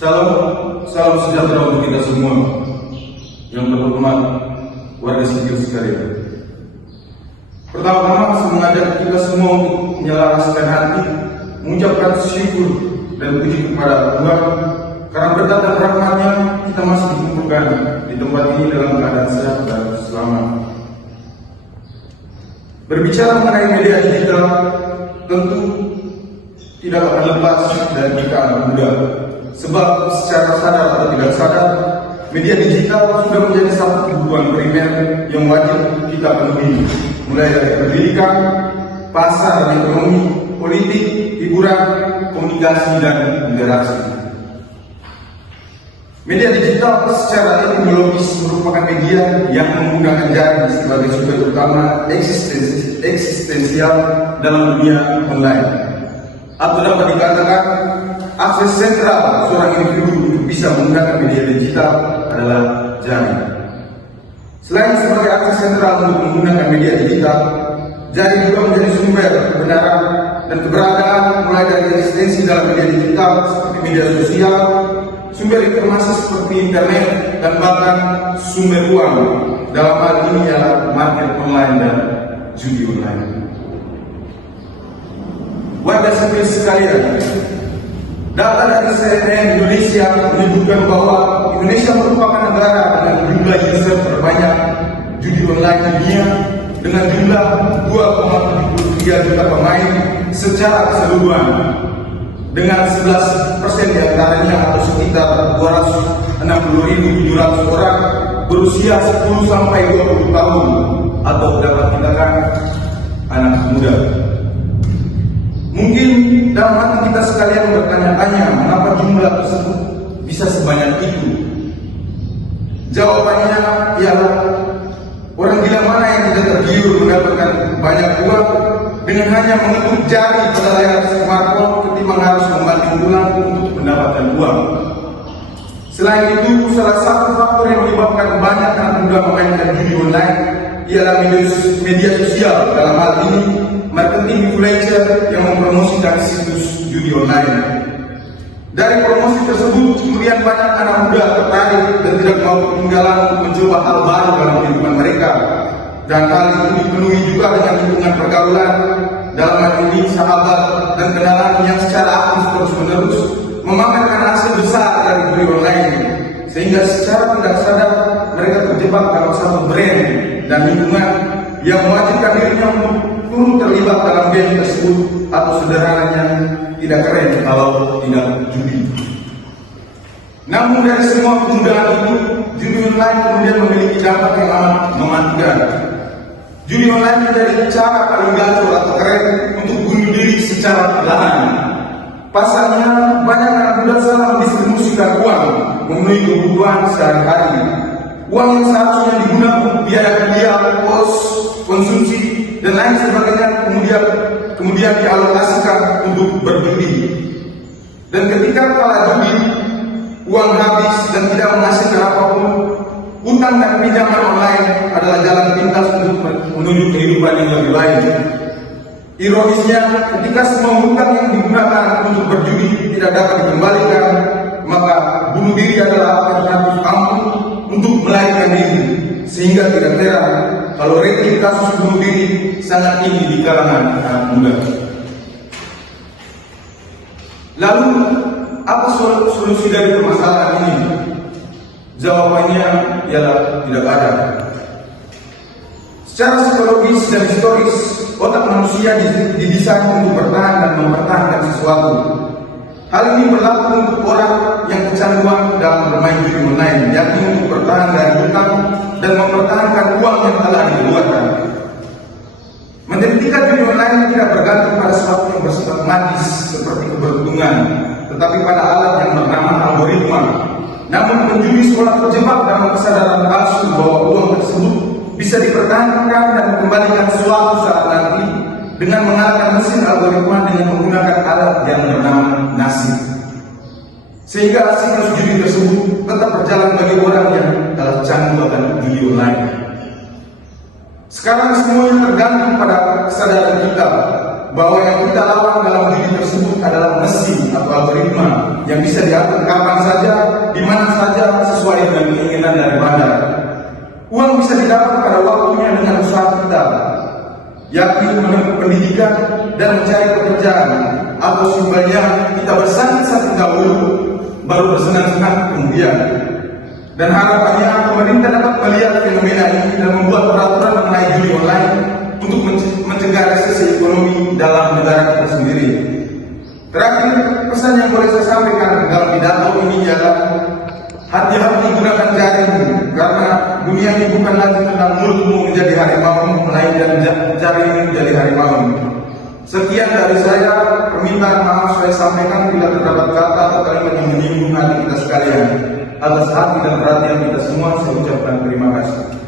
Salam sejahtera untuk kita semua yang terhormat warga sipil sekalian. Pertama-tama saya mengajak kita semua untuk menyelaraskan hati, mengucapkan syukur dan puji kepada Tuhan karena berkat dan rahmat-Nya kita masih dikumpulkan di tempat ini dalam keadaan sehat dan selamat. Berbicara mengenai media digital tentu tidak akan lepas dari kita anak muda. Sebab secara sadar atau tidak sadar, media digital sudah menjadi satu kebutuhan primer yang wajib kita penuhi, mulai dari pendidikan, pasar, ekonomi, politik, hiburan, komunikasi, dan interaksi. Media digital secara etimologis merupakan media yang menggunakan jaring sebagai sumber utama eksistensial dalam dunia online, atau dapat dikatakan akses sentral seorang individu untuk bisa menggunakan media digital adalah jaring. Selain sebagai akses sentral untuk menggunakan media digital, jaring juga menjadi sumber kebenaran dan keberadaan mulai dari eksistensi dalam media digital seperti media sosial, sumber informasi seperti internet, dan bahkan sumber uang. Dalam hal ini adalah market online dan judi online. Warga sipil sekalian, data dari CNN Indonesia menyebutkan bahwa Indonesia merupakan negara dengan jumlah user terbanyak judi online di dunia dengan jumlah 2,73 juta pemain secara keseluruhan, dengan 11% diantaranya atau sekitar 260.700 orang berusia 10 sampai 20 tahun atau dapat dikatakan anak muda. Mungkin dalam hati kita sekalian bertanya-tanya mengapa jumlah tersebut bisa sebanyak itu. Jawabannya ialah orang gila mana yang tidak tergiur mendapatkan banyak uang dengan hanya mengetuk jari pada layar smartphone ketimbang harus membanting tulang untuk mendapatkan uang. Selain itu, salah satu faktor yang menyebabkan banyak anak muda memainkan judi online ialah media sosial, dalam hal ini marketing influencer yang mempromosikan situs judi online. Dari promosi tersebut, kemudian banyak anak muda tertarik dan tidak mau ketinggalan untuk mencoba hal baru dalam kehidupan mereka. Dan hal itu dipenuhi juga dengan lingkungan pergaulan, dalam hal ini sahabat dan kenalan yang secara aktif terus-menerus memamerkan hasil besar dari judi online, sehingga secara tidak sadar mereka terjebak dalam satu brand dan lingkungan yang mewajibkan dirinya untuk turut terlibat dalam game tersebut, atau sederhananya tidak keren kalau tidak judi. Namun dari semua kemudahan itu, judi online kemudian memiliki dampak yang amat mematikan. Judi online menjadi cara paling gacor atau keren untuk bunuh diri secara perlahan. Pasalnya, banyak anak muda salah mendistribusikan uang memenuhi kebutuhan sehari-hari. Uang yang seharusnya digunakan untuk biaya kuliah, kos, konsumsi, dan lain sebagainya kemudian dialokasikan untuk berjudi. Dan ketika kalah judi, uang habis dan tidak menghasilkan apapun, utang dan pinjaman online adalah jalan pintas untuk menuju kehidupan yang lebih baik. Ironisnya, ketika semua hutang yang digunakan untuk berjudi tidak dapat dikembalikan, maka bunuh diri adalah alternatif ampuh untuk melarikan diri. Sehingga tidak heran kalau rating kasus bunuh diri sangat tinggi di kalangan anak muda. Lalu, apa solusi dari permasalahan ini? Jawabannya ialah tidak ada. Secara psikologis dan historis, otak manusia didesain untuk bertahan dan mempertahankan sesuatu. Hal ini berlaku untuk orang yang kecanduan dalam bermain judi online, yakni untuk bertahan dari hutang dan mempertahankan uang yang telah dikeluarkan. Menghentikan judi online tidak bergantung pada sesuatu yang bersifat magis seperti keberuntungan, tetapi pada alat yang bernama algoritma. Namun penjudi seolah terjebak dalam kesadaran palsu bahwa uang tersebut bisa dipertahankan dan dikembalikan suatu saat nanti dengan mengalahkan mesin algoritma dengan menggunakan alat yang bernama nasib. Sehingga siklus judi tersebut tetap berjalan bagi orang yang telah candu akan judi online. Sekarang semuanya tergantung pada kesadaran kita. bahwa yang kita lawan dalam diri tersebut adalah mesin atau algoritma yang bisa diatur kapan saja, di mana saja sesuai dengan keinginan dari bandar. Uang bisa didapat pada waktunya dengan usaha kita, yakni menempuh pendidikan dan mencari pekerjaan, atau simpelnya kita bersantai-santai dahulu, baru bersenang-senang kemudian. Dan harapannya pemerintah dapat melihat fenomena ini dan membuat peraturan mengenai judi online untuk mencegah resesi ekonomi dalam negara kita sendiri. Terakhir, pesan yang boleh saya sampaikan dalam pidato ini ialah hati-hati gunakan jaring, karena dunia ini bukan lagi tentang mulutmu menjadi harimau, melainkan jaring ini menjadi harimau. Sekian dari saya, permintaan maaf saya sampaikan bila terdapat kata atau kalimat yang menyinggung hati kita sekalian. Atas hati dan perhatian kita semua, saya ucapkan terima kasih.